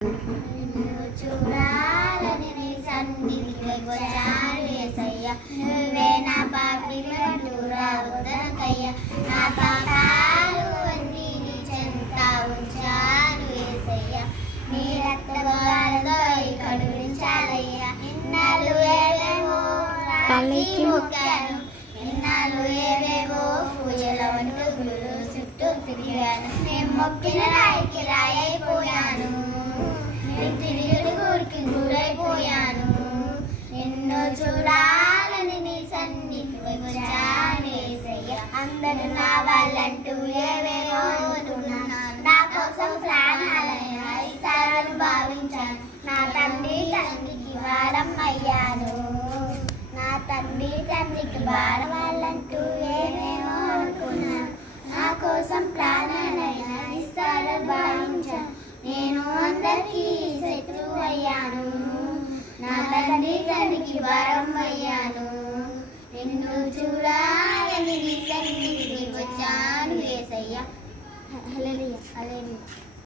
నిన్ను చూడాలని నీ సన్నిధికి వచ్చాను యేసయ్య, నువ్వే నా పాపిని రావద్దనకయ్య, నా పాపాలు అన్నీ నీ చెంత ఉంచాను యేసయ్య, నీ రక్తధారతో కడుగుంచాలయ్యా. ఇన్నాళ్ళు ఏవేవో రాళ్ళకి మొక్కాను, ఇన్నాళ్ళు ఏవేవో పూజల వంటలు చుట్టూ తిరిగాను, నేను మొక్కిన రాయికి రాయైపోయాను, తిరిగి ఊరికి గురైపోయాను. నిన్ను చూడాలని నీ సన్నిధికి వచ్చాను యేసయ్య, అందరూ నా వాళ్ళంటూ ఏవేవో అనుకున్నాను, నా కోసం ప్రాణాలైన ఇస్తారని భావించాను, నా తండ్రికి భారం అయ్యాను, నా తండ్రికి భారం వాళ్ళంటూ ఏవేవో అనుకున్నాను, నా కోసం ప్రాణాలైన ఇస్తారని భావించాను, నేను అందరికీ శత్రువు అయ్యాను, నా తండ్రికి భారం అయ్యాను. నిన్ను చూడాలని నీ సన్నిధికి వచ్చాను యేసయ్య. హల్లెలూయా, హల్లెలూయా.